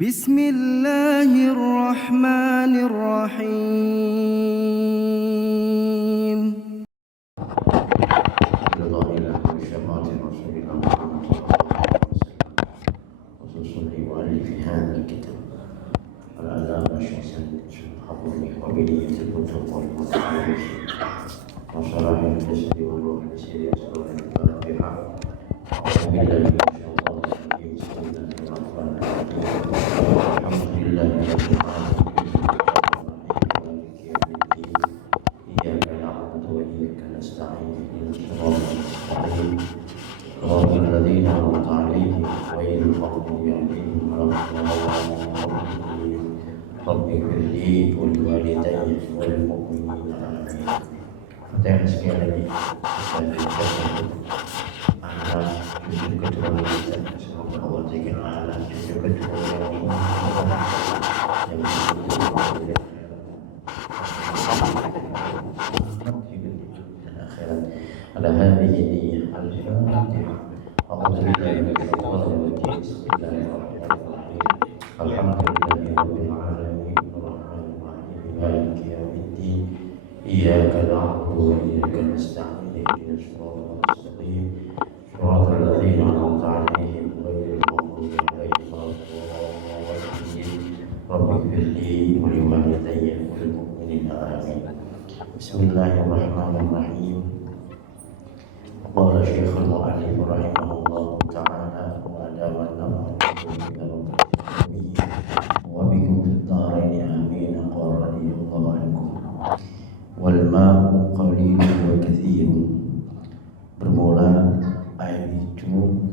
Bismillahirrahmanirrahim. Ala hadhihi niyyah al-Fatihah. A'udzu billahi minasyaitonir rajim. Bismillahirrahmanirrahim. Alhamdulillahirabbil alamin arrahmanir rahim maliki yaumiddin. Iyyaka na'budu wa iyyaka nasta'in. Ihdinas siratal mustaqim. Shiratal ladzina an'amta 'alaihim ghairil maghdubi 'alaihim waladdallin. Rabbighfirli wa liwalidayya wa lil mu'minina amin. Bismillahirrahmanirrahim. Qala Syekhul Mu'allif rahimahullah ta'ala wa adamana wa bikum fid dharain amin. Qala radiyallahu ankum wal ma'u qalilun wa katsirun. Bermula air itu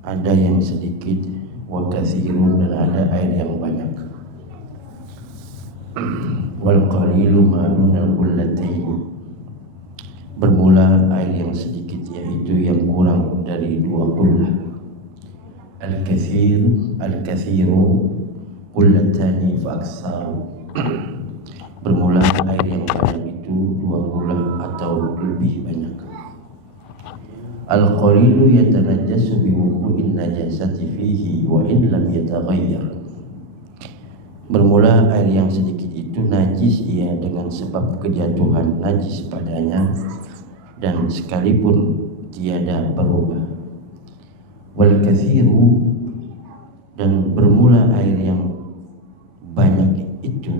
ada yang sedikit, wa katsirun, dan ada air yang banyak. Wal qalilu ma dunal qullatayn. Bermula air yang sedikit, yaitu yang kurang dari 2 qullah. Al-kathiru qullatani fa aktsar. Bermula air yang banyak itu 2 qullah atau lebih banyak. Al-qalilu yatanajjasu bi wuqu'in najasati fihi wa in lam yataghayyar. Bermula air yang sedikit itu najis ia dengan sebab kejatuhan najis padanya, dan sekalipun tiada berubah. Wal kathiru, dan bermula air yang banyak itu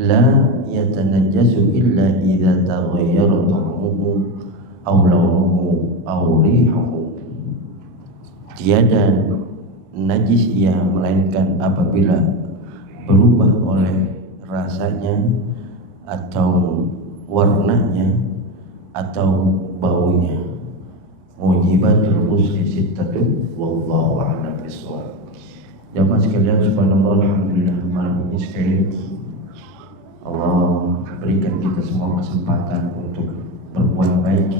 la yatanajjasu illa idza taghayyara ta'muhu aw launuhu aw rihuhu. Tiada najis ia melainkan apabila berubah oleh rasanya atau warnanya atau baunya. Mujibatul ghusli sittatu wallahu a'lam bishawab. Jamaah sekalian, subhanallah, alhamdulillah, malam ini sekali Allah berikan kita semua kesempatan untuk berbuat baik.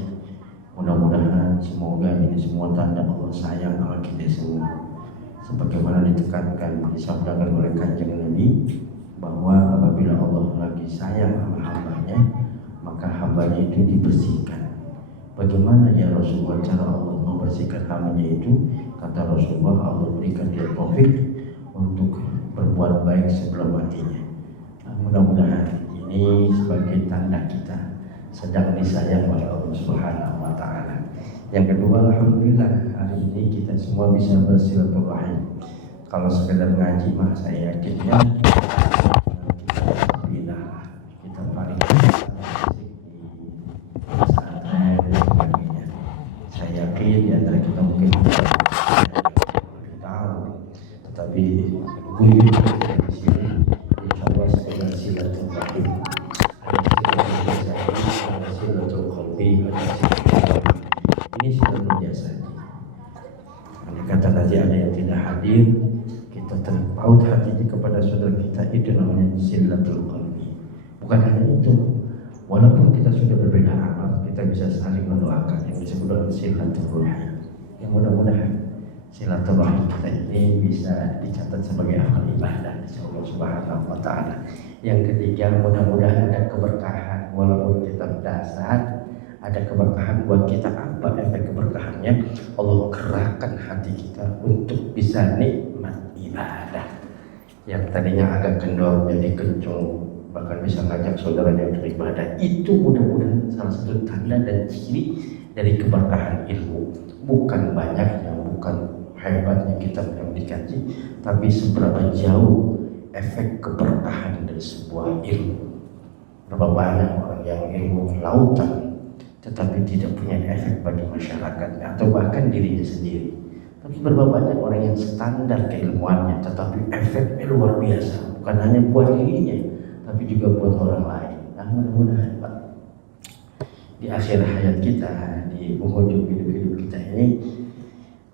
Mudah-mudahan semoga ini semua tanda Allah sayang sama kita semua. Sebagaimana ditekankan, disabdakan oleh Kanjeng Nabi bahwa apabila Allah lagi sayang sama hambanya, maka hambanya itu dibersihkan. Bagaimana ya Rasulullah cara Allah membersihkan hambanya itu? Kata Rasulullah, Allah berikan dia taufik untuk berbuat baik sebelum matinya. Mudah-mudahan ini sebagai tanda kita sedang disayang oleh Allah Subhanahu wa ta'ala. Yang kedua, alhamdulillah hari ini kita semua bisa bersilaturahim. Kalau sekedar ngaji mah saya yakinnya kita paling asik di pesantren dan sebagainya. Saya yakin di antara kita mungkin tahu, tetapi gue di sini insya Allah sekedar silaturahim. Ada silatul qalbi, ini sudah terbiasa. Andai kata nanti ada yang tidak hadir, kita terpaut hatinya kepada saudara kita, itu namanya silatul qalbi. Bukan hanya itu, walaupun kita sudah berbeda amal, kita bisa saling mendoakan, yang disebut dengan silaturahim. Yang mudah-mudahan silaturahim kita ini bisa dicatat sebagai amal ibadah di Allah Subhanahu wa ta'ala. Yang ketiga, mudah-mudahan ada keberkahan, walaupun kita berdasar, ada keberkahan buat kita. Apa efek keberkahannya? Allah gerakkan hati kita untuk bisa nikmat ibadah. yang tadinya agak kendor jadi kencung, bahkan bisa ngajak saudaranya untuk ibadah. Itu mudah-mudahan salah satu tanda dan ciri dari keberkahan ilmu. Bukan banyaknya, bukan hebatnya kita yang dikaji, tapi seberapa jauh efek keberkahan dari sebuah ilmu. Berapa banyak orang yang ilmu lautan tetapi tidak punya efek bagi masyarakatnya atau bahkan dirinya sendiri. Tapi berapa banyak orang yang standar keilmuannya tetapi efeknya luar biasa, bukan hanya buat dirinya tapi juga buat orang lain. Nah, mudah-mudahan Pak, di akhir hayat kita, di penghujung hidup kita ini,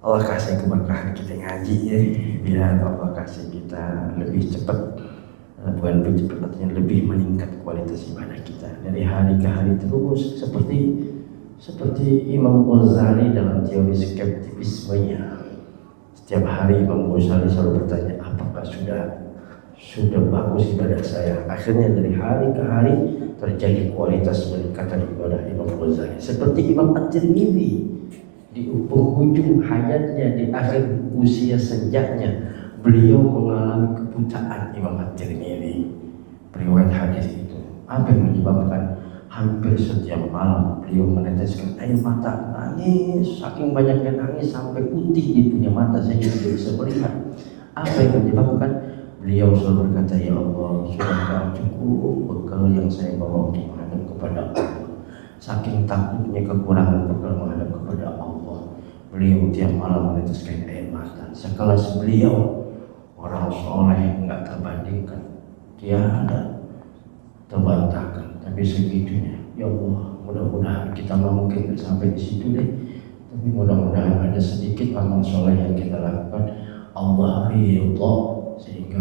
Allah kasih keberkahan kita ngaji ya, biar Allah kasih kita lebih cepat, bukan lebih cepat, artinya lebih meningkat kualitas ibadah kita dari hari ke hari terus, seperti Imam Ghazali dalam teori skeptisismenya. Setiap hari Imam Ghazali selalu bertanya, apakah sudah bagus ibadah saya? Akhirnya dari hari ke hari terjadi kualitas peningkatan ibadah Imam Ghazali. Seperti Imam At-Tirmidzi di penghujung hayatnya, di akhir usia senjanya, beliau mengalami kebutaan. Imam At-Tirmidzi riwayat hadis itu, apa yang menyebabkan hampir setiap malam beliau meneteskan air mata, nangis, saking banyaknya nangis sampai putih di punya mata sehingga tidak bisa melihat. Apa yang menyebabkan? Beliau selalu berkata, ya Allah, sudahkah cukup bekal yang saya bawa untuk menghadap kepada Allah. Saking takutnya kekurangan bekal menghadap kepada Allah, beliau tiap malam meneteskan air mata. Sekelas beliau, orang soleh nggak terbandingkan, tiada terbantahkan. Tapi segitunya, ya Allah, mudah-mudahan kita mungkin nggak sampai di situ deh. Tapi mudah-mudahan ada sedikit amal soleh yang kita lakukan, Allah ridha, sehingga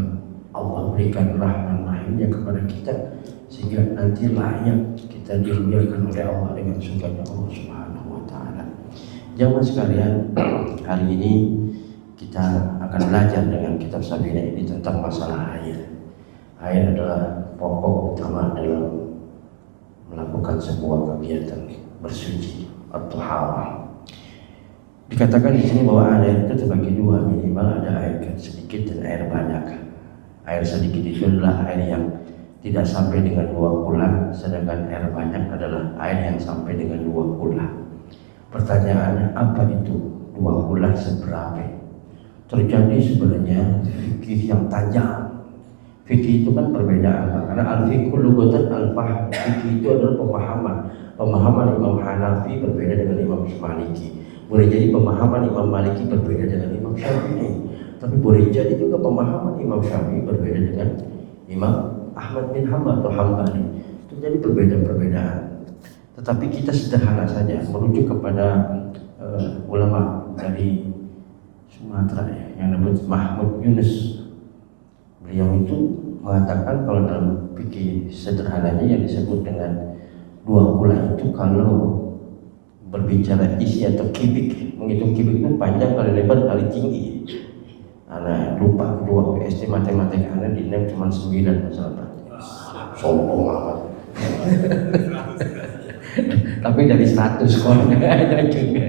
Allah berikan rahman-rahimnya kepada kita, sehingga nanti layak kita dimuliakan oleh Allah dengan surganya Allah Subhanahu wa Ta'ala. Jamaah sekalian, hari ini kita akan belajar dengan kitab Sabina ini tentang masalah air. Air adalah pokok utama dalam melakukan sebuah kegiatan bersuci atau hawa. Dikatakan di sini bahwa air itu terbagi dua, minimal ada air sedikit dan air banyak. Air sedikit itu adalah air yang tidak sampai dengan 2 kula, sedangkan air banyak adalah air yang sampai dengan 2 kula. Pertanyaannya, apa itu 2 kula seberapa? Terjadi sebenarnya fikih yang tajam. Fikih itu kan perbedaan, karena al-fiqhu lughatan al-fahm. Fikih itu adalah pemahaman. Pemahaman Imam Hanafi berbeda dengan Imam Maliki. Boleh jadi pemahaman Imam Maliki berbeda dengan Imam Syafi'i. Tapi boleh jadi juga pemahaman Imam Syafi'i berbeda dengan Imam Ahmad bin Hanbal atau Hambali. Itu jadi perbedaan. Tetapi kita sederhana saja merujuk kepada ulama dari Sumatera yang disebut Mahmud Yunus. Beliau itu mengatakan kalau dalam fikih sederhananya yang disebut dengan 2 kula itu, kalau berbicara isi atau kibik, menghitung kibik itu panjang kali lebar kali tinggi. Anak lupa kedua SD matematika anak di NEM cuma 9 masalah. Sombong amat. Tapi dari 100 skornya ada juga.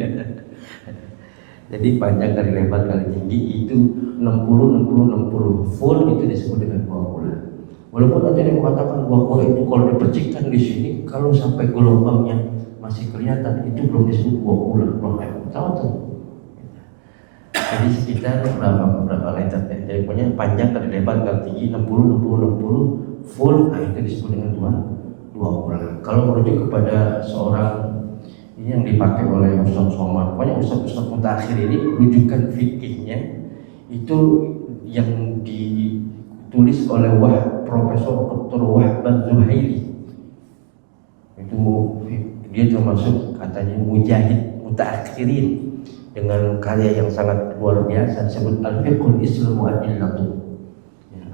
Jadi panjang kali lebar kali tinggi itu 60 full, itu disebut dengan 2 kula. Walaupun ada yang mengatakan 2 kula itu kalau dipercikkan di sini, kalau sampai gelombangnya masih kelihatan, itu belum disebut 2 kula, belum tahu tuh. Jadi sekitar berapa meter, jadi punya panjang kali lebar kali tinggi 60 full, nah itu disebut dengan 2 kula. Kalau merujuk kepada seorang ini yang dipakai oleh Ustaz Somad, pokoknya Ustaz mutakhir ini, rujukan fikihnya itu yang ditulis oleh Profesor Dr. Wahbah Zuhaili. Itu dia termasuk katanya mujahid mutaakhirin dengan karya yang sangat luar biasa, disebut Al-Fiqhul Islam wa Adillatuh.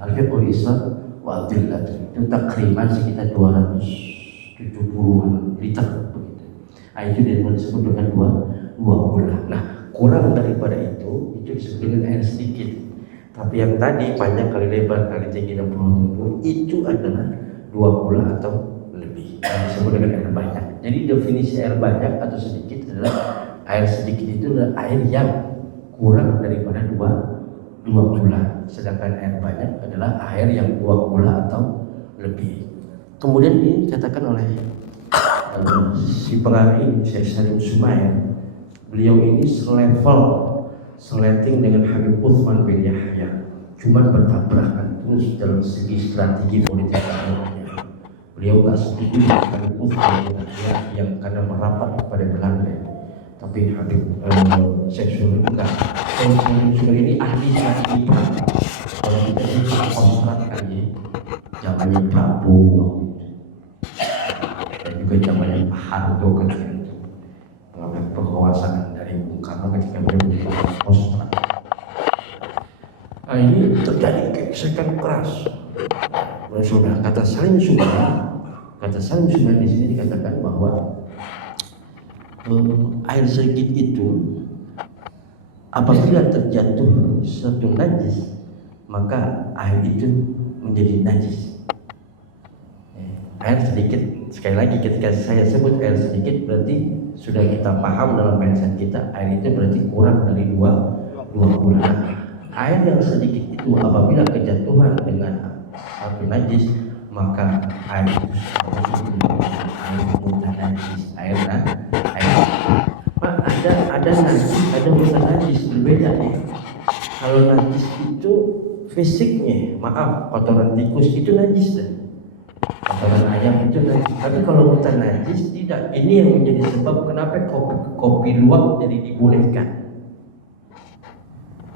Al-Fiqhul Islam wa Adillatuh itu takriban sekitar 270-an liter begitu. Nah, itu disebut dengan 2 kula. Nah, kurang daripada itu disebut dengan air sedikit. Tapi yang tadi panjang kali lebar kali tinggi 60 itu adalah 2 kula atau lebih, yang disebut dengan air banyak. Jadi definisi air banyak atau sedikit adalah air sedikit itu adalah air yang kurang daripada 2 2 gula, sedangkan air banyak adalah air yang 2 gula atau lebih. Kemudian ini dikatakan oleh si pengarang Syekh Salim Sumair, beliau ini seleting dengan Habib Uthman bin Yahya, cuma bertabrakan terus dalam segi strategi politik dakwahnya. Beliau nggak setuju dengan Habib Uthman bin Yahya yang karena merapat kepada Belanda, tapi Habib Syekh Salim enggak. Syekh Salim ini ahli strategi perang. Kalau kita ini konstrak aja, zamannya Prabowo dan juga zamannya Pak Harto ketika itu mengambil kekuasaan dari Bung Karno ketika beliau membuat kontrak. Nah, ini terjadi gesekan keras. Sudah kata Salim Sumair di sini dikatakan bahwa air sedikit itu apabila terjatuh satu najis, maka air itu menjadi najis. Air sedikit, sekali lagi ketika saya sebut air sedikit berarti sudah kita paham dalam mindset kita, air itu berarti kurang dari 2 gula. Air yang sedikit itu apabila kejatuhan dengan satu najis, maka air itu air mudah najis. Ada najis, ada bukan najis, berbeda ya. Kalau najis itu fisiknya, maaf, kotoran tikus itu najis dah. Kotoran ayam itu najis. Tapi kalau bukan najis tidak. Ini yang menjadi sebab kenapa kopi luwak jadi dibolehkan.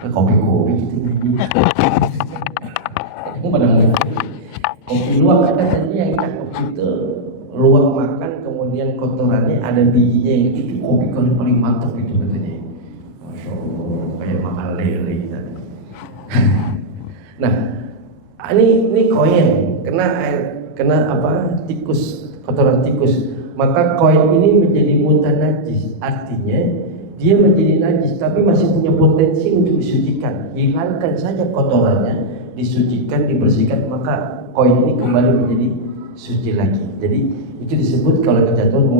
Kopi gitu. Kopi luwak ada tadi yang cakep itu, luwak makan kemudian kotorannya ada bijinya yang itu kopi paling mantap itu katanya. Masya Allah, kayak makan lele tadi. Nah, ini koin kena tikus, kotoran tikus, maka koin ini menjadi mutanajis, artinya dia menjadi najis tapi masih punya potensi untuk disucikan. Hilangkan saja kotorannya, disucikan, dibersihkan, maka koin ini kembali menjadi suci lagi. Jadi itu disebut kalau kejatuhan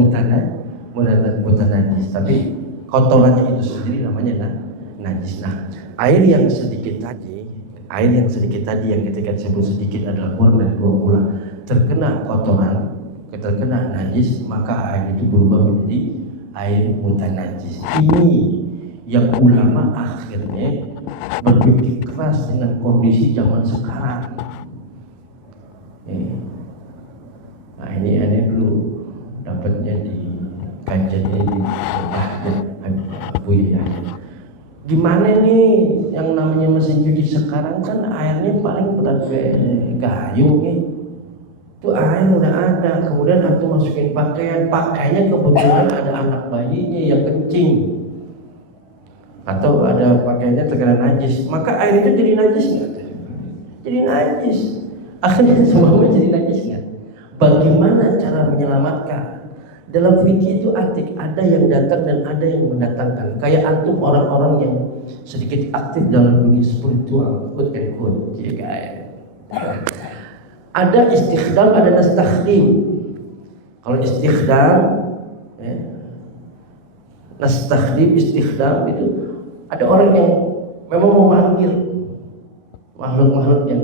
mutanajis, tapi kotorannya itu sendiri namanya najis. Nah, air yang sedikit tadi yang ketika disebut sedikit adalah kurang dari 2 gula, terkena kotoran, terkena najis, maka air itu berubah menjadi air mutanajis. Ini yang ulama akhirnya berpikir keras dengan kondisi zaman sekarang. Nah, ini aneh dulu dapatnya di kajian ini di gimana nih yang namanya mesin cuci sekarang kan airnya paling pakai gayung nih. Itu air udah ada, kemudian aku masukin pakaiannya kebetulan ada anak bayinya yang kencing atau ada pakaiannya terkena najis, maka air itu jadi najis nggak? Jadi najis. Akhirnya semua menjadi najis nggak? Bagaimana cara menyelamatkan? Dalam fikih itu atik, ada yang datang dan ada yang mendatangkan. Kayak antum orang-orang yang sedikit aktif dalam dunia spiritual, quote and quote, ya guys. Ada istikhdam, ada nastakhdim. Kalau istikhdam, nastakhdim, istikhdam itu ada orang yang memang memanggil makhluk-makhluk yang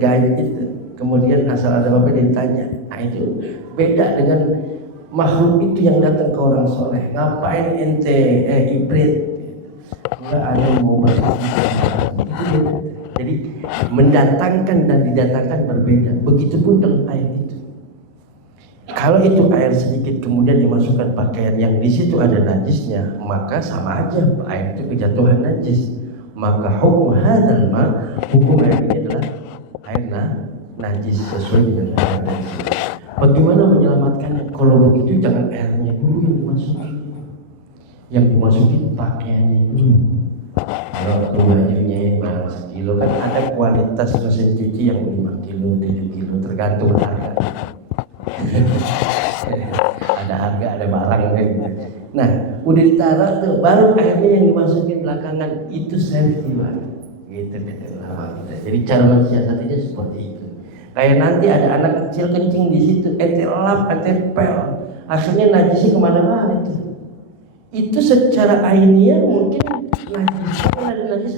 gaib itu. Kemudian asal ada apa ditanya. Nah itu beda dengan makhluk itu yang datang ke orang soleh. Ngapain ente ibrit? Enggak ada yang mau bersama. Jadi mendatangkan dan didatangkan berbeda. Begitupun dengan air itu. Kalau itu air sedikit kemudian dimasukkan pakaian yang di situ ada najisnya, maka sama aja air itu kejatuhan najis. Maka hukum hadzal ma, hukum air ini adalah air najis sesuai dengan air najis. Bagaimana menyelamatkannya? Kalau begitu jangan airnya dulu yang dimasukin, yang dimasukin pakaiannya dulu. Kalau bajunya barang sekilo kan ada kualitas mesin cuci yang 5 kilo, 7 kilo tergantung harga. Ada harga, ada barang kan. Nah, udah ditaruh tuh, baru airnya yang dimasukin belakangan itu safety banget. Gitu lama kita. Jadi cara mensiasatinya seperti itu. Kayak nanti ada anak kecil kencing di situ, ente lap, ente pel, akhirnya najisnya kemana-mana itu. Itu secara ainiyah mungkin najis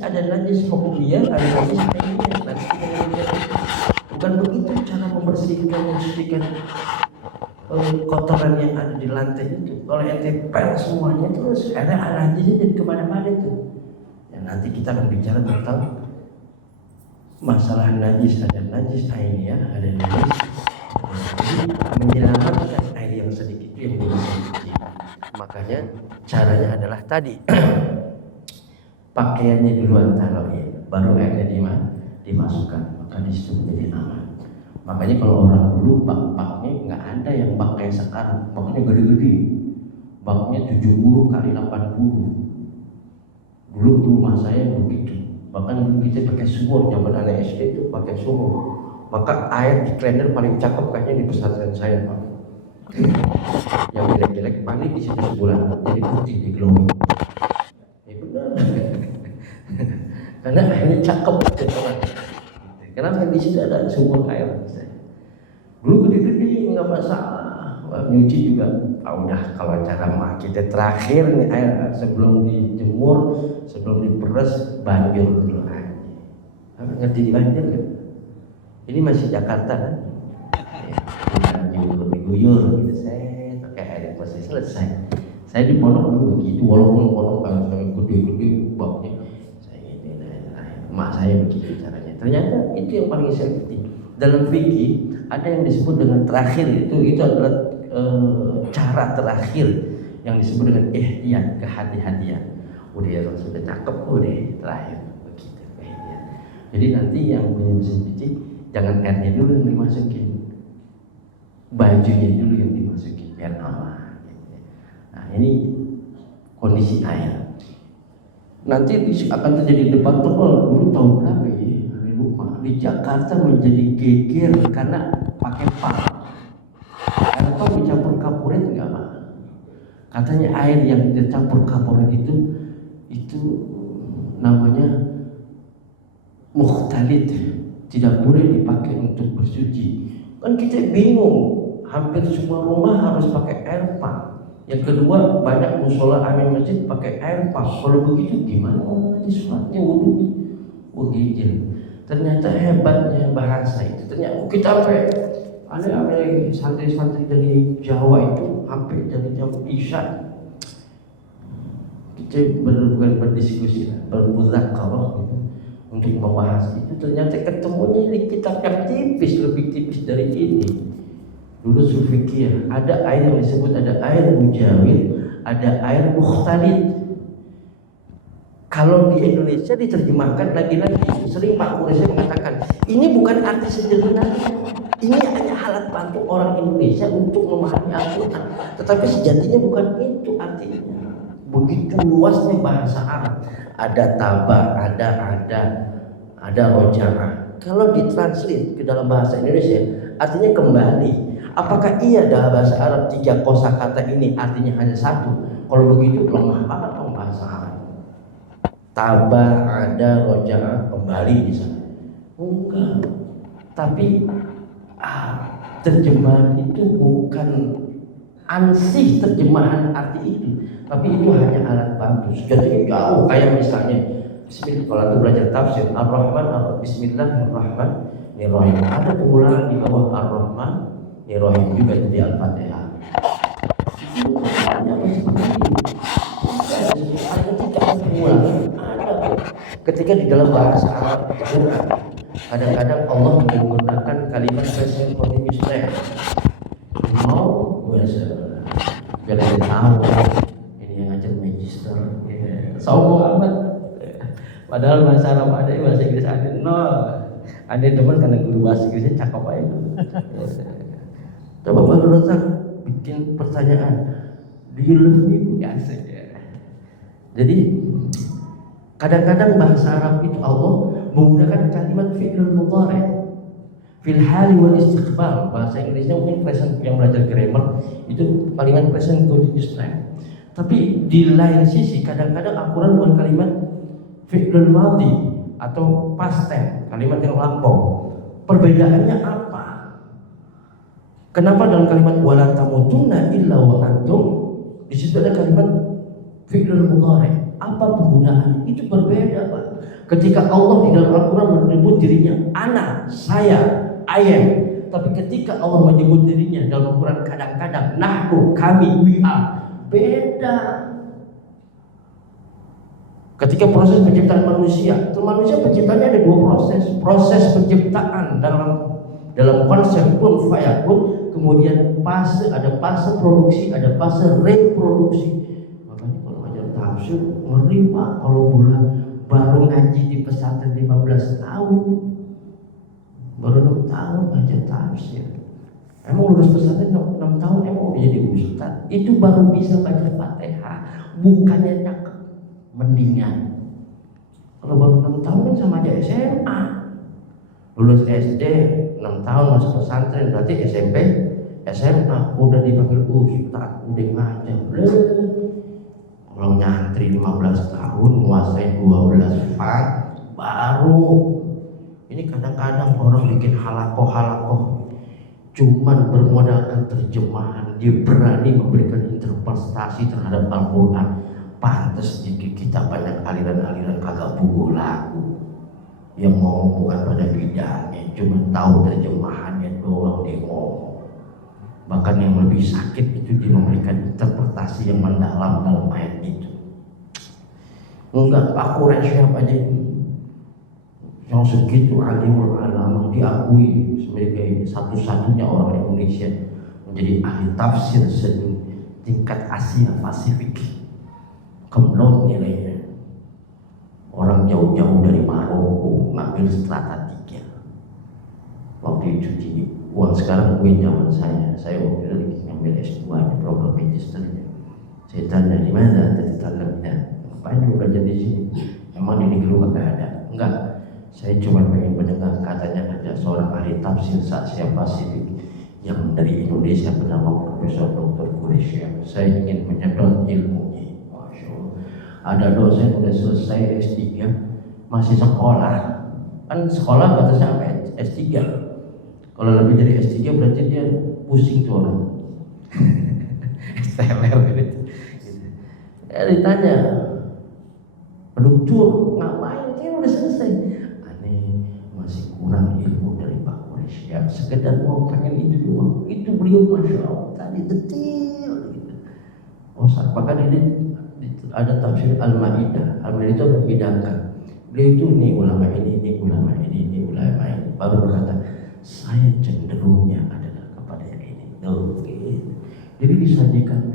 ada najis hukumiyah, ada najis ainiyah. Nanti kita lihat. Bukan begitu cara membersihkan kotoran yang ada di lantai itu. Kalau ente pel semuanya terus ada najisnya jadi kemana-mana itu. Ya, nanti kita akan bicara tentang masalah najis, ada najis ainiyah, ada najis. Jadi menyelamatkan air yang sedikit itu yang bisa dicuci. Makanya caranya adalah tadi pakaiannya duluan taruhin, baru airnya dimasukkan, maka disitu menjadi aman. Makanya kalau orang dulu baknya nggak ada yang bak kayak sekarang, baknya gede-gede, baknya 70 kali 80. Dulu rumah saya begitu, bahkan dulu kita pakai sumur, zaman anak SD itu pakai sumur. Maka air di klender paling cakep kayaknya di pesantren saya, Pak. Yang jelek-jelek paling di situ sebulan, jadi putih di glowing. Ya benar. Karena airnya cakep orang. Kenapa di situ ada sumur air? Dulu gede-gede nggak masalah. Nyuci juga. Udah kalau cara mah kita terakhir nih air sebelum dijemur, sebelum diperes banjir dulu aja. Ngerti banjir kan? Ini masih Jakarta kan? Diguyur gitu, saya pakai air yang masih selesai. Saya di pondok dulu begitu, walaupun pondok kalau saya gede-gede baknya, saya ini emak saya begitu caranya. Ternyata itu yang paling safety. Dalam fikih ada yang disebut dengan terakhir, itu adalah cara terakhir yang disebut dengan ihtiyat, kehati-hatian. Udah ya sudah cakep, udah terakhir begitu. Jadi nanti yang punya mesin cuci jangan airnya dulu yang dimasukin, bajunya dulu yang dimasukin biar aman. Nah ini kondisi air. Nanti akan terjadi debat tebal. Dulu tahun berapa ya? Lupa. Di Jakarta menjadi geger karena pakai pump. Air pump dicampur kaporit nggak Pak? Katanya air yang dicampur kaporit itu namanya mukhtalit, tidak boleh dipakai untuk bersuci. Kan kita bingung, hampir semua rumah harus pakai air pump. Yang kedua, banyak musola amin masjid pakai air pump. Kalau begitu gimana nanti sholatnya wudu? Gigil. Ternyata hebatnya bahasa itu. Ternyata kita sampai ada santri-santri dari Jawa itu sampai dari jam Isya kita berdiskusi, bermuzakarah gitu, untuk membahas itu. Ternyata ketemunya di kitab yang tipis, lebih tipis dari ini. Dulu Sufikiyah ada air yang disebut ada air mujawir, ada air mukhtalit. Kalau di Indonesia diterjemahkan lagi-lagi, sering Pak Quraisy mengatakan ini bukan arti sederhananya, ini hanya alat bantu orang Indonesia untuk memahami Al-Quran, tetapi sejatinya bukan itu artinya. Begitu luasnya bahasa Arab, ada taba, ada roja'ah. Kalau ditranslate ke dalam bahasa Indonesia, artinya kembali. Apakah iya dalam bahasa Arab 3 kosakata ini artinya hanya satu? Kalau begitu lemah banget dong bahasa Arab. Taba, ada, roja'ah, kembali di sana. Enggak. Tapi terjemahan itu bukan ansih terjemahan arti itu, tapi itu hanya alat bantu. Sejatinya jauh. Kayak misalnya Bismillah, kalau itu belajar tafsir Ar-Rahman, Bismillahirrahmanirrahim. Ada pengulangan di bawah Ar-Rahmanirrahim juga di Al-Fatihah. Itu hanya seperti ini. Ada 3 pengulangan. Ketika di dalam bahasa Arab Al-Quran, kadang-kadang Allah menggunakan kalimat present continuous tense. Mau biasa, biar kita tahu ini yang ngajar magister. Sombong amat. Padahal bahasa Arab ada, bahasa Inggris ada. Ada teman karena guru bahasa Inggrisnya cakep aja. Coba baru datang bikin pertanyaan. Do you love me? Ya, jadi kadang-kadang bahasa Arab itu Allah menggunakan kalimat fi'lul mudhari' fil hali wal istiqbal. Bahasa Inggrisnya mungkin present, yang belajar grammar itu kalimat present continuous tense. Tapi di lain sisi kadang-kadang Al-Quran menggunakan kalimat fi'lul madhi atau past tense, kalimat yang lampau. Perbedaannya apa? Kenapa dalam kalimat wala tamutunna illa wa antum di situ ada kalimat fi'lul mudhari'? Apa penggunaan? Itu berbeda, Pak. Ketika Allah di dalam Al-Quran menyebut dirinya ana, saya, I am. Tapi ketika Allah menyebut dirinya dalam Al-Quran kadang-kadang nahnu, kami, we are. Beda. Ketika proses penciptaan manusia penciptaannya ada dua proses. Proses penciptaan dalam konsep kun fayakun, kemudian ada fase produksi, ada fase reproduksi. Makanya kalau ngajar tafsir ngeri, Pak, kalau baru ngaji di pesantren 15 tahun, baru 6 tahun ngajar tafsir. Emang lulus pesantren 6 tahun emang udah jadi ustaz. Itu baru bisa baca Fatihah, bukannya cakep. Mendingan kalau baru 6 tahun kan sama aja SMA. Lulus SD 6 tahun masuk pesantren, berarti SMP SMA udah dipanggil ustaz, udah ngajar. Kalau nyantri 15 tahun nguasain 12 fat baru. Ini kadang-kadang orang bikin halakoh cuman bermodalkan terjemahan, dia berani memberikan interpretasi terhadap Al-Quran. Pantes kita banyak aliran-aliran kagak buku lagu yang ngomong bukan pada bidangnya, cuma tahu terjemahannya doang dia ngomong. Bahkan yang lebih sakit itu dia memberikan interpretasi yang mendalam dalam ayat itu. Enggak akurat siapa aja yang segitu alimul ulama diakui sebagai satu-satunya orang Indonesia menjadi ahli tafsir tingkat Asia Pasifik. Kemlot nilainya. Orang jauh-jauh dari Maroko ngambil strata 3. Waktu itu uang sekarang gue zaman saya waktu itu lagi ngambil S2 nya program magisternya. Saya tanya di mana tadi tangannya, ngapain lu belajar di sini? Emang di negeri lu gak ada? Enggak. Saya cuma pengen mendengar katanya ada seorang ahli tafsir Asia Pasifik yang dari Indonesia bernama Profesor Dr. Qureshi. Saya ingin menyedot ilmunya. Ada dosen udah selesai S3 masih sekolah. Kan sekolah batasnya sampai S3. Kalau lebih dari S3 berarti dia pusing tuh orang. STLL gitu. Ditanya, "Dokter, ngapain? Ini udah selesai." Aneh, masih kurang ilmu dari Pak Qureshi. Ya, sekedar mau pengen itu doang. Itu beliau Masya Allah tadi detail gitu. Oh, bahkan ini ada tafsir Al-Maidah. Al-Maidah itu membedakan. Beliau itu nih ulama ini ulama ini ulama ini. Baru berkata, saya cenderungnya adalah kepada yang ini. Oke. Jadi disajikan.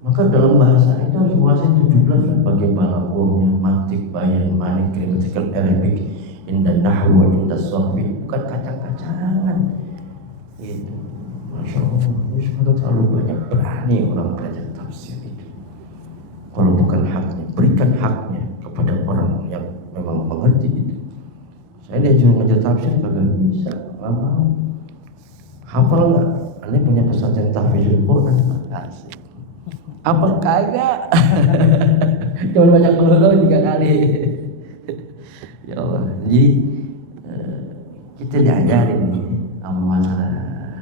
Maka dalam bahasa itu harus menguasai 17 berbagai balaghahnya, mantik, bayan, manik, grammatical, Arabic, indah nahwu, indah sahwi, bukan kacang-kacangan. Itu, Masya Allah. Sudah terlalu banyak berani orang belajar tafsir itu. Kalau bukan haknya, berikan haknya kepada orang yang memang mengerti itu. Saya diajar ngajar tafsir kagak bisa, nggak mau. Hafal nggak? Anda punya pesantren tahfidzul Quran, makasih. Apa kagak? Cuma baca Qul 3 kali. Ya Allah. Jadi kita diajarin nih sama masalah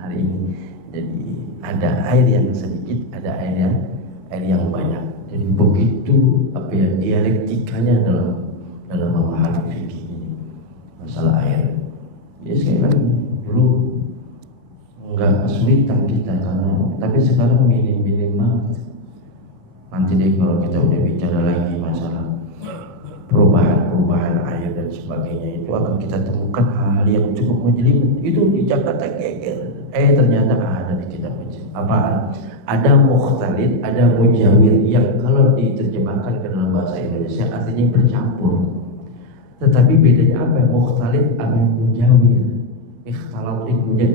hari ini. Jadi ada air yang sedikit, ada air yang banyak. Jadi begitu dialektikanya dalam memahami fikih ini masalah air. Jadi sekali lagi dulu enggak kesulitan kita tapi sekarang minim banget. Nanti deh kalau kita udah bicara lagi masalah perubahan air dan sebagainya itu akan kita temukan hal yang cukup menjelimet. Itu di Jakarta geger. Ternyata ada di kitab apaan? Ada mukhtalid, ada mujawir yang kalau diterjemahkan ke dalam bahasa Indonesia artinya bercampur. Tetapi bedanya apa? Mukhtalid sama mujawir. Ikhtalat mujawir.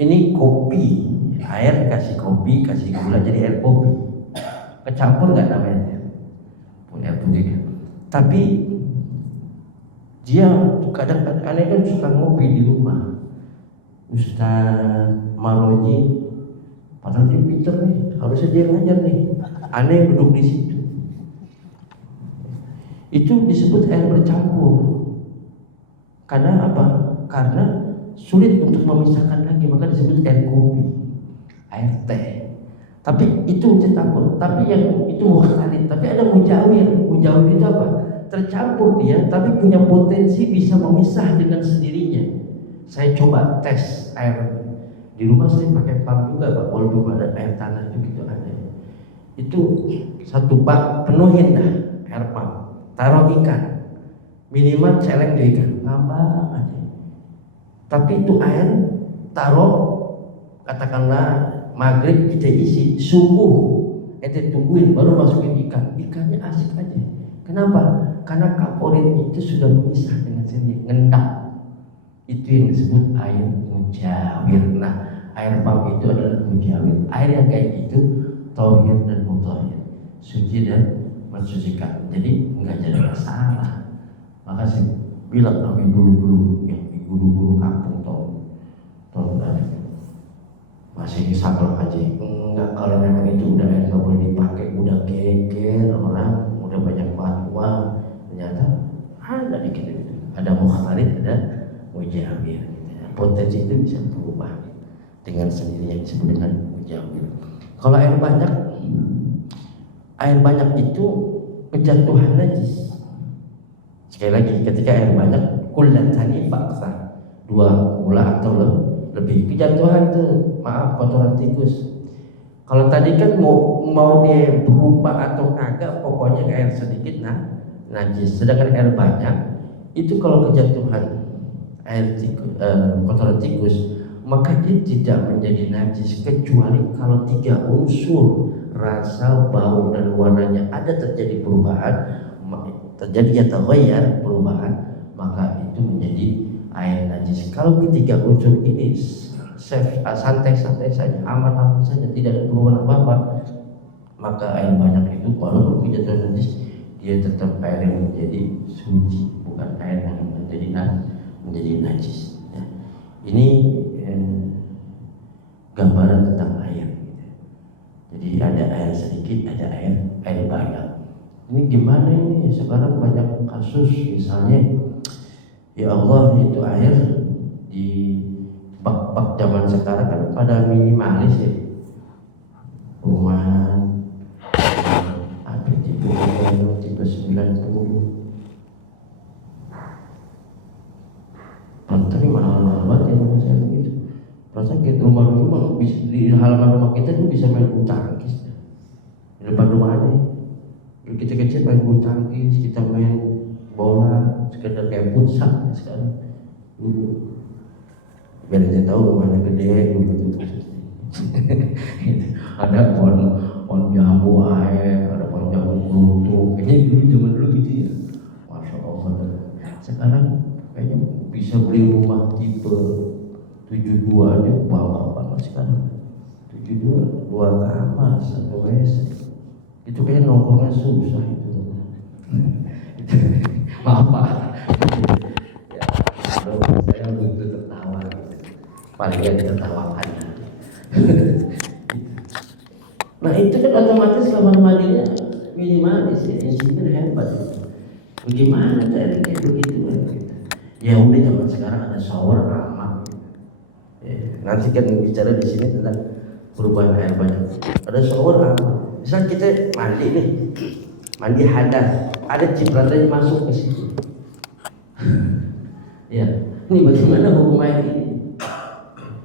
Ini kopi, air kasih kopi, kasih gula jadi air kopi. Kecampur nggak namanya? Punya putih. Tapi dia kadang-kadang aneh kan suka ngopi di rumah. Ustaz Maroji, padahal dia pinter nih, harusnya dia ngajar nih. Aneh duduk di situ. Itu disebut air bercampur. Karena apa? Karena sulit untuk memisahkan lagi, maka disebut air kopi, air teh. Tapi itu tercampur. Tapi yang itu mukhtalid. Tapi ada mujawir. Mujawir itu apa? Tercampur dia, tapi punya potensi bisa memisah dengan sendirinya. Saya coba tes air di rumah, saya pakai pump juga Pak, walaupun ada air tanah itu gitu ada. Itu satu bak penuhin dah air pump, taruh ikan, minimal celeng dua ikan, ngambang aja. Tapi itu air taruh, katakanlah maghrib kita isi, subuh ente tungguin baru masukin ikan, ikannya asik aja. Kenapa? Karena kaporit itu sudah memisah dengan sendiri, ngendap. Itu yang disebut air mujawir. Nah, air pump itu adalah mujawir. Air yang kayak gitu tauhir dan mutahhir, suci dan mensucikan. Jadi nggak jadi masalah. Maka saya bilang kami dulu yang guru-guru kampung tahu masih saklek aja. Enggak, kalau memang itu udah nggak boleh dipakai, udah geger orang, udah banyak fatwa, ternyata ada dikit gitu. Ada mukhtalid, ada mujawir. Potensi itu bisa berubah dengan sendirinya, disebut dengan mujawir. Kalau air banyak itu kejatuhan najis. Sekali lagi, ketika air banyak, kullatani faksa, 2 gula atau lebih, kejatuhan tuh, maaf, kotoran tikus. Kalau tadi kan mau dia berubah atau kagak, pokoknya air sedikit najis. Sedangkan air banyak itu kalau kejatuhan air kotoran tikus, maka dia tidak menjadi najis kecuali kalau 3 unsur rasa, bau dan warnanya ada terjadi perubahan, terjadi taghayyur perubahan, maka itu menjadi air najis. Kalau ketiga unsur ini santai-santai saja, aman-aman saja, tidak ada perubahan apa-apa, maka air banyak itu walaupun kejatuhan najis, dia tetap air yang menjadi suci, bukan air yang menjadi najis. Ya. Ini gambaran tentang air. Jadi ada air sedikit, ada air banyak. Ini gimana ini? Sekarang banyak kasus, misalnya, ya Allah, itu air di bak-bak zaman sekarang kan pada minimalis ya. Rumahan apa tipe 90. Tapi mahal-mahal banget ya rumah saya begitu. Perasaan kayak rumah-rumah bisa, di halaman rumah kita tuh bisa main bulu tangkis di depan rumah aja. Dulu kita kecil main bulu tangkis, kita main bola, sekedar kayak futsal sekarang. Dulu biar saya tahu rumahnya gede dulu tuh. Ada pohon jambu air, ada pohon jambu kerutuk. Kayaknya zaman dulu gitu ya. Masya Allah. Sekarang kayaknya bisa beli rumah tipe 72 aja bawah banget sekarang. 72 2 kamar 1 WC. Itu kayaknya nongkrongnya susah itu. Maaf Pak. Ya, saya butuh tertawa. Paling gak ditertawakan. Nah itu kan otomatis kamar mandinya minimalis ya, insinyur hebat itu. Bagaimana cara kayak begitu kan? Ya udah, zaman sekarang ada shower aman. Ya, nanti kan bicara di sini tentang perubahan air banyak. Ada shower aman. Misal kita mandi nih, mandi hadas, ada cipratan masuk ke situ. Ya, ini bagaimana hukum air ini?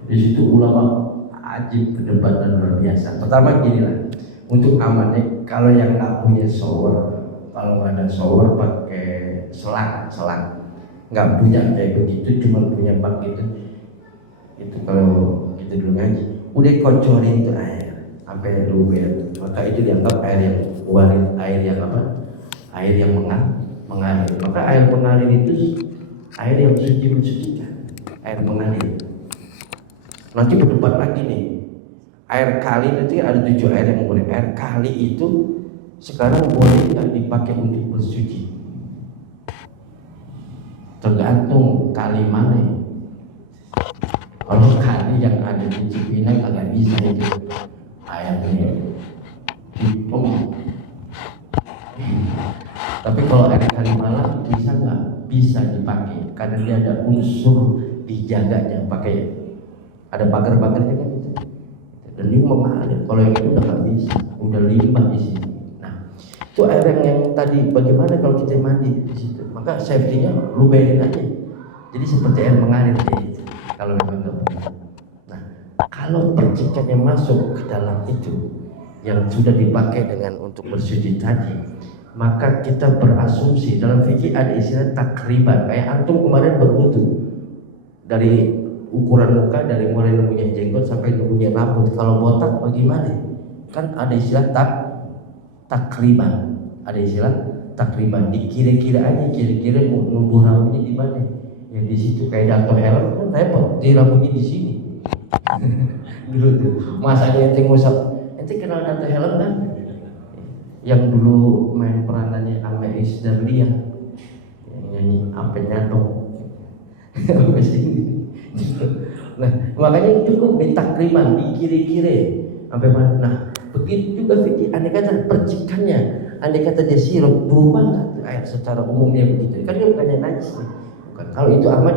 Di situ ulama ajib perdebatan luar biasa. Pertama ginilah, untuk amannya kalau yang nggak punya shower, kalau nggak ada shower pakai selang. Nggak punya kayak begitu, cuma punya bak gitu. Itu kalau kita dulu ngaji, udah kocorin itu air sampai luber, maka itu dianggap air yang warid, air yang apa? Air yang mengalir. Maka air mengalir itu air yang suci mensucikan, air mengalir. Nanti berdebat lagi nih. Air kali itu ada 7 air yang boleh. Air kali itu sekarang boleh nggak dipakai untuk bersuci? Tergantung kali mana. Kalau kali yang ada di Cipinang agak bisa itu airnya dipom. Tapi kalau air Kalimalang bisa nggak? Bisa dipakai karena dia ada unsur dijaganya, pakai ada pagar-pagarnya kan gitu. dan dia mengalir. Kalau yang itu udah nggak bisa, udah limbah di sini. Nah, itu air yang tadi bagaimana kalau kita mandi di situ? Maka safety-nya luberin aja. Jadi seperti air mengalir kayak gitu. Kalau memang nggak bisa. Nah, kalau percikan yang masuk ke dalam itu yang sudah dipakai dengan untuk bersuci tadi, maka kita berasumsi dalam fikih ada istilah takriban. Kayak antum kemarin berwudu dari ukuran muka, dari mulai numbuhnya jenggot sampai numbuhnya rambut. Kalau botak bagaimana? Kan ada istilah takriban. Ada istilah takriban. Dikira-kira aja, kira-kira numbuh rambutnya di mana? Yang di situ kayak Dato Helm kan repot, di rambutnya di sini. Dulu tuh, masa ada ente ngusap. Ente kenal Dato Helm kan? Yang dulu main peranannya Ame Isdarlia, yang nyanyi apenya dong. Sampai sini. Nah, makanya cukup ditakriban, dikira-kira sampai mana. Nah, begitu juga fikih. Andai kata percikannya, andai kata dia sirup, berubah nggak air secara umumnya begitu? Kan dia bukannya najis nih. Bukan. Kalau itu aman.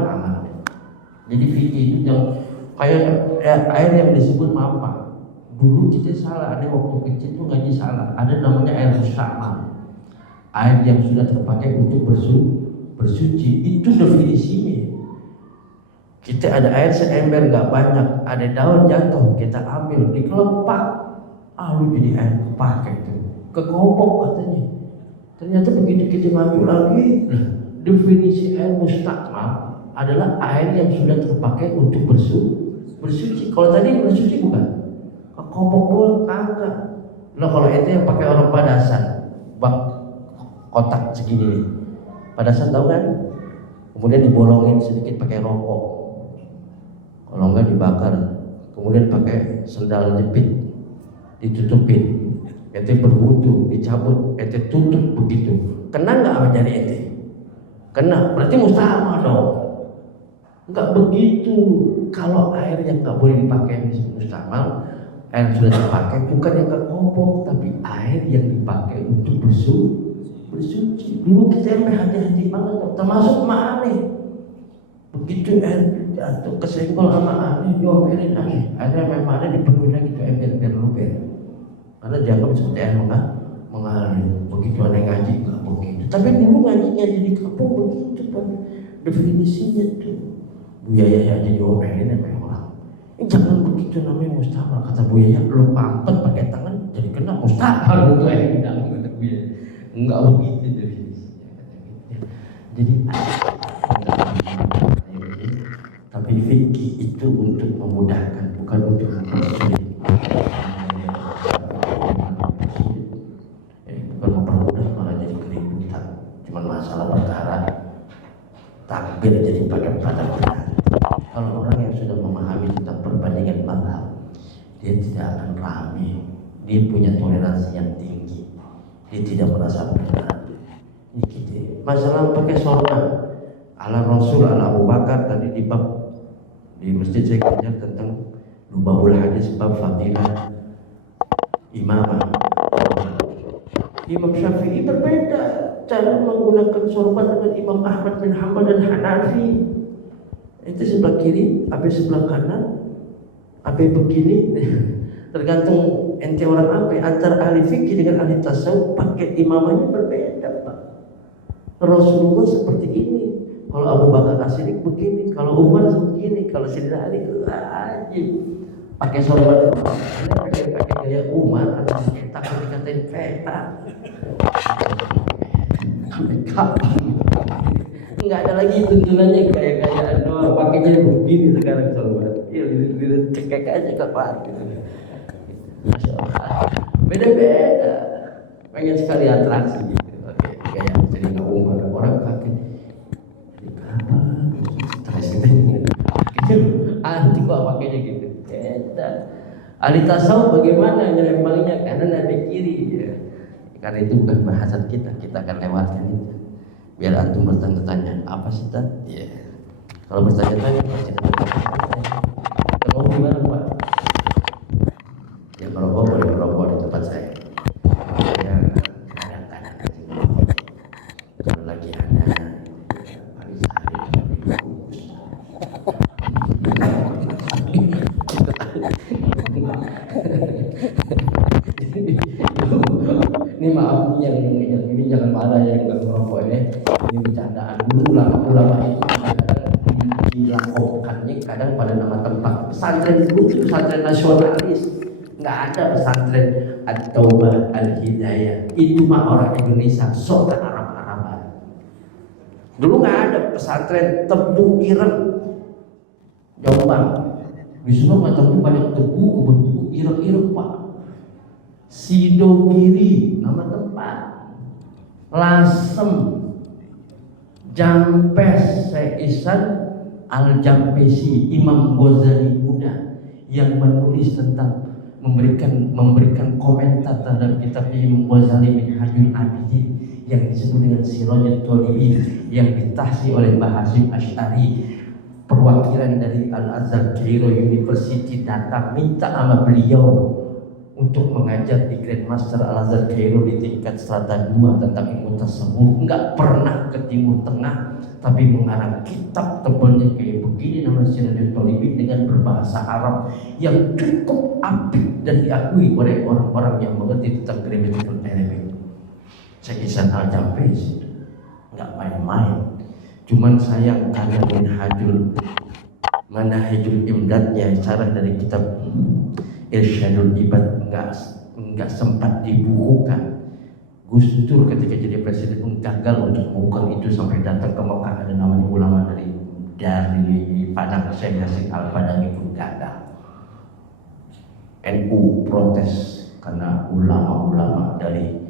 Jadi fikih itu yang kayak air yang disebut mapa. Dulu kita salah, ada waktu kecil tuh ngaji salah. Ada namanya air mustamal, air yang sudah terpakai untuk bersuci. Itu definisinya. Kita ada air seember nggak banyak, ada daun jatuh, kita ambil, dikelepak, lu jadi air kepakai tuh, kekopok katanya. Ternyata begitu kita ngambil lagi, definisi air mustakmal adalah air yang sudah terpakai untuk bersuci. Kalau tadi bersuci bukan? Kekopok doang kagak. Nah kalau itu yang pakai orang padasan, bak kotak segini nih, padasan tahu kan? Kemudian dibolongin sedikit pakai rokok. Kalau enggak dibakar, kemudian pakai sendal jepit, ditutupin, ente berwudu, dicabut, ente tutup begitu. Kena nggak sama jari ente? Kena, berarti mustahil dong. Enggak begitu. Kalau air yang nggak boleh dipakai mustahil, air yang sudah dipakai bukan yang kekopok, tapi air yang dipakai untuk bersuci. Dulu kita yang hati-hati banget, termasuk aneh. Begitu air jatuh kesenggol sama aneh, diomelin aneh. Akhirnya memang ada dipenuhi lagi tuh ember luber. Karena dianggap seperti air mengalir. Begitu aneh ngaji nggak begitu. Tapi dulu ngajinya jadi kampung begitu kan definisinya tuh. Buya ya jadi diomelin memang. Jangan begitu namanya mustahil. Kata Buya ya, lu pampet pakai tangan jadi kena mustahil gitu air dalam kata Buya. Enggak begitu definisinya. Jadi tapi fikih itu untuk memudahkan, bukan untuk mempersulit. Bukan mempermudah, malah jadi keributan. Cuma masalah perkara takbir jadi pakai pada benar. Kalau orang yang sudah memahami tentang perbandingan mazhab, dia tidak akan ramai. Dia punya toleransi yang tinggi. Dia tidak merasa berat. Ini gitu. Masalah pakai sorban ala Rasul, ala Abu Bakar tadi di bab di masjid saya ngajar tentang babul hadis bab fadilah imamah. Imam Syafi'i berbeda cara menggunakan sorban dengan Imam Ahmad bin Hanbal dan Hanafi. Itu sebelah kiri, apa sebelah kanan, apa begini. Tergantung ente orang apa. Antara ahli fikih dengan ahli tasawuf pakai imamahnya berbeda, Pak. Rasulullah seperti ini. Kalau Abu Bakar As-Siddiq begini, kalau Umar begini, kalau Sayyidina Ali aja pakai sorban. Pakai gaya Umar atau takut dikatain peta. Enggak ada lagi tuntunannya gaya-gayaan doang, pakainya begini sekarang sorban. Ya cekek aja kapan gitu. Masya Allah. Beda-beda. Pengen sekali atraksi gitu. Oke, gaya Sayyidina Umar, orang pakai anti kok pakainya gitu. Ahli tasawuf bagaimana nyelempangnya kanan atau kiri ya. Karena itu bukan bahasan kita akan lewatkan itu. Biar antum bertanya-tanya apa sih Tad? Ya. Kalau bertanya-tanya mau gimana Pak? Ya merokok boleh merokok di tempat saya. Ya kadang-kadang kalau lagi ada dilakukannya kadang pada nama tempat. Pesantren dulu itu pesantren nasionalis, nggak ada pesantren At-Taubah Al-Hidayah. Itu mah orang Indonesia, sok Arab-Araban. Dulu nggak ada pesantren Tebu Ireng Jombang. Di sana nggak tahu banyak tebu, kebun ireng-ireng pak. Sidogiri nama tempat, Lasem, Jampes, Seisan Al-Jampesi, Imam Ghazali muda yang menulis tentang memberikan komentar terhadap kitab Imam Ghazali Minhajul Abidin yang disebut dengan Sirajul Thalibin yang ditahsi oleh Mbah Hasyim Asy'ari. Perwakilan dari Al-Azhar Cairo University datang minta sama beliau untuk mengajar di Grandmaster Al-Azhar Cairo di tingkat strata 2 tentang ilmu tasawuf. Enggak pernah ke Timur Tengah, tapi mengarang kitab tebalnya kayak begini nama Sirajul Thalibin dengan berbahasa Arab yang cukup apik dan diakui oleh orang-orang yang mengerti tentang Grammatikal Arabic. Seisan Al-Jampesi enggak main-main. Cuman sayang karena manhajul imdadnya, cara dari kitab Irsyadul Ibad enggak sempat dibukukan. Gus Dur ketika jadi presiden pun gagal untuk membuka itu sampai datang ke Mekah. Ada namanya ulama dari Padang, Syekh Yasin Al-Padang pun gagal. NU protes karena ulama-ulama dari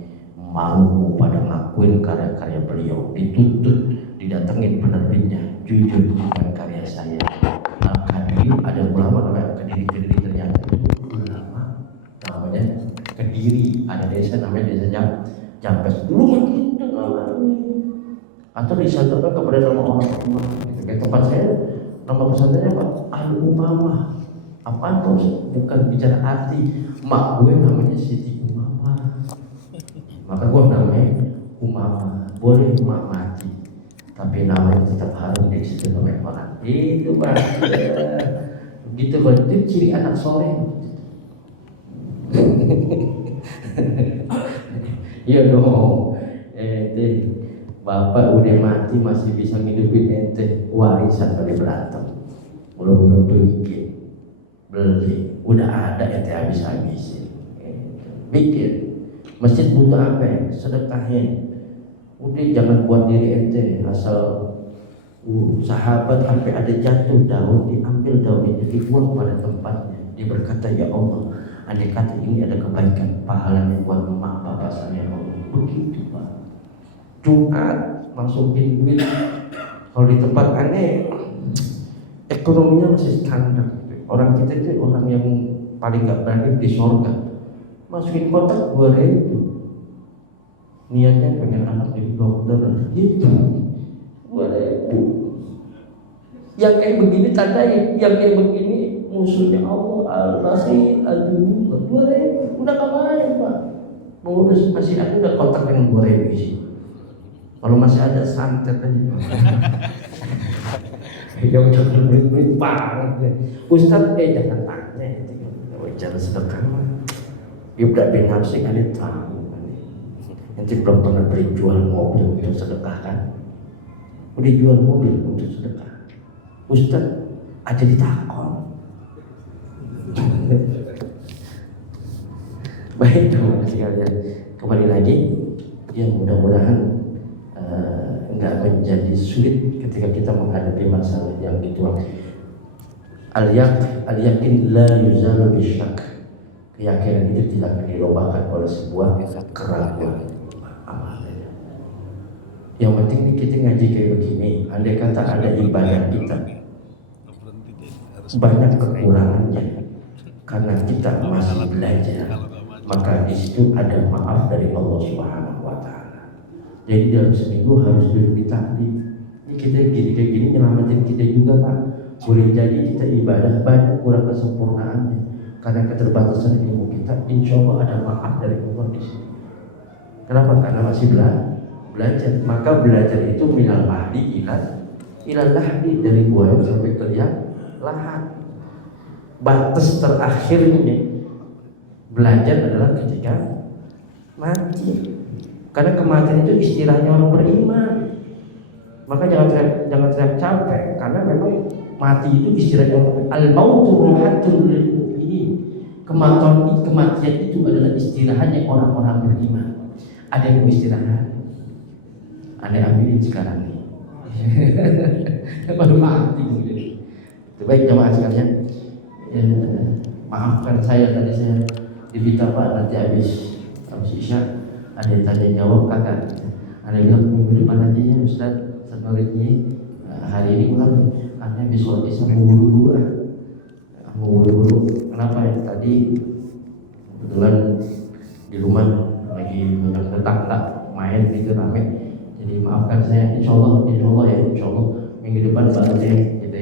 Maluku pada ngakuin karya-karya beliau, dituntut didatengin penerbitnya, jujur bukan karya saya. Al-Kadiri ada ulama namanya Kediri, ternyata itu ulama namanya Kediri, ada desa namanya desa Jampes dulu begitu namanya, atau disandarkan kepada nama orang rumah gitu. Kayak tempat saya nama pesantrennya apa? Al-Umamah. Apaan tuh? Bukan bicara arti. Mak gue namanya Siti Umamah, maka gue namanya Umamah. Boleh emak mati, tapi namanya tetap harus disitu oleh orang. Itu bang, begitu bang, itu ciri anak soleh. Iya dong, bapak udah mati masih bisa ngidupin ente, warisan pada berantem, belum bikin, beli, udah ada ente habis-habisin, bikin. Masjid butuh apa ya? Sedekahin. Udah jangan buat diri ente asal sahabat sampai ada jatuh daun, diambil daunnya dibuang pada tempatnya. Dia berkata, ya Allah, andai kata ini ada kebaikan, pahalanya buat emak bapak saya, ya Allah. Begitu pak. Jumat masukin duit. Kalau di tempat aneh ekonominya masih standar. Orang kita itu orang yang paling gak berani di surga. Masukin kotak 2.000. Niatnya pengen anak jadi dokter, gitu. 2.000. Yang kayak begini tandain, yang kayak begini musuhnya Allah. Al-Nasir, aduh, 2.000. Udah kemarin pak. Mau udah masih ada nggak kotak dengan 2.000 isi? Kalau masih ada santet aja. Ya udah berit banget. Ustaz, jangan tanya. Bicara sedekah mah. Ibda bin Habsyi kan tahu. Nanti belum pernah beli jual mobil untuk sedekah kan? Udah jual mobil untuk sedekah. Ustaz aja ditakon. Baik teman-teman sekalian, kembali lagi, ya mudah-mudahan enggak menjadi sulit ketika kita menghadapi masalah yang gitu. Al-yakin la yuzalu bisyak. Keyakinan itu tidak akan dirubahkan oleh sebuah keraguan. Yang penting nih kita ngaji kayak begini, andai kata ada ibadah kita banyak kekurangannya karena kita masih belajar, maka di situ ada maaf dari Allah Subhanahu wa taala. Jadi dalam seminggu harus duduk di taklim. Ini kita gini kayak gini nyelamatin kita juga Pak. Boleh jadi kita ibadah banyak kurang kesempurnaannya karena keterbatasan ilmu kita. Insya Allah ada maaf dari Allah di sini. Kenapa? Karena masih belajar. Maka belajar itu minal mahdi ilal lahdi, dari buaya sampai ke lahat. Batas terakhirnya belajar adalah ketika mati. Karena kematian itu istilahnya orang beriman. Maka jangan teriak capek, karena memang Mati itu istilahnya al-mautu rahatun lil mu'minin. Kematian itu adalah istirahatnya orang-orang beriman. Ada yang mau istirahat? Anda ambilin sekarang nih. Baru mati gitu. Baik jemaah sekalian, maafkan saya tadi saya diminta Pak nanti habis isya ada yang tanya jawab kakak. Ada yang bilang minggu depan aja ya Ustaz Satmaridnya hari ini pulang. Karena besok isya mau buru-buru. Kenapa ya? Tadi kebetulan di rumah lagi tetangga main gitu rame. Jadi maafkan saya, insya Allah minggu depan banget ya gitu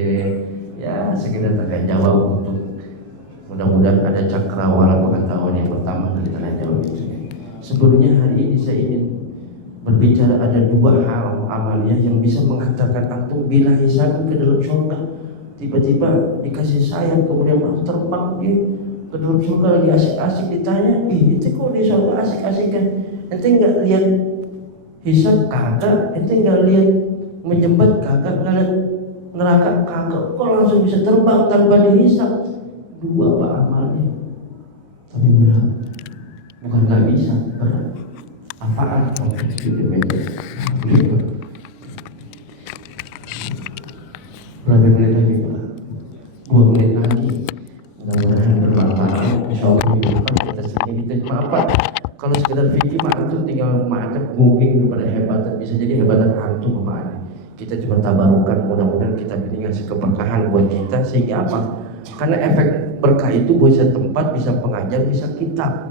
ya sekedar tanya jawab untuk mudah-mudahan ada cakrawala pengetahuan yang pertama dari tanya jawab itu. Sebelumnya hari ini saya ingin berbicara ada dua hal amalia yang bisa menghantarkan antum bila hisab ke dalam surga. Tiba-tiba dikasih sayang kemudian terbang dia ke dalam surga lagi asik-asik ditanya, itu kok di surga asik-asik kan? Ente nggak lihat hisab kagak? Ente nggak lihat menjembat kagak? Nggak lihat neraka kagak? Kok langsung bisa terbang tanpa dihisab? Dua apa amalnya? Tapi berat, bukan nggak bisa, berat. Apaan? Berapa menit lagi Pak? 2 menit lagi. Mudah-mudahan bermanfaat. Insyaallah minggu depan kita sedikit maaf Pak. Kalau sekedar fikih mah antum tinggal macam mungkin daripada hebatan, bisa jadi hebatan antum Pak. Kita cuma tabarukan, mudah-mudahan kita ini ngasih keberkahan buat kita sehingga apa? Karena efek berkah itu bisa tempat, bisa pengajar, bisa kitab.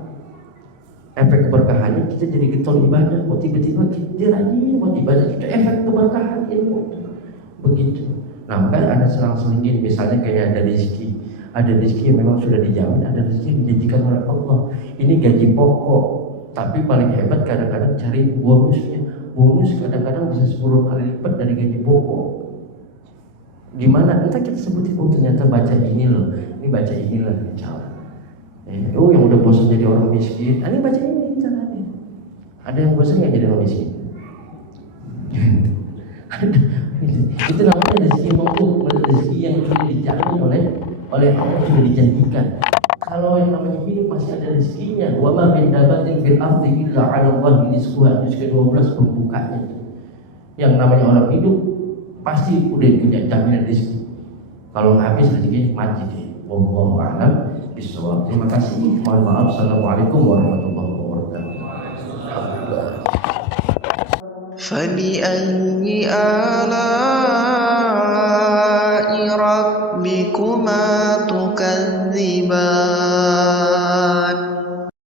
Efek keberkahannya kita jadi getol ibadah, kok tiba-tiba kita rajin buat ibadah, itu efek keberkahan ilmu begitu. Nah kan ada selang-selingin, misalnya kayak ada rezeki yang memang sudah dijamin, ada rezeki yang dijanjikan oleh Allah. Ini gaji pokok, tapi paling hebat kadang-kadang cari bonusnya. Bonus kadang-kadang bisa 10 kali lipat dari gaji pokok. Gimana? Entah kita sebutin, oh ternyata baca ini loh, ini baca inilah insyaallah. Oh yang udah bosan jadi orang miskin, ini baca ini caranya. Ada yang bosan nggak jadi orang miskin? Itu namanya rezeki maklum, rezeki yang sudah dijamin oleh Allah, sudah dijanjikan. Kalau yang namanya hidup masih ada rezekinya. Wa ma min dabatin fil ardi illa 'ala Allahi rizquha, ayat ke-12 pembukanya. Yang namanya orang hidup pasti udah punya jaminan rezeki. Kalau habis rezekinya mati deh. Wallahu a'lam bishawab. Terima kasih. Mohon maaf. Assalamualaikum warahmatullahi wabarakatuh. فبأي آلاء ربكما تكذبان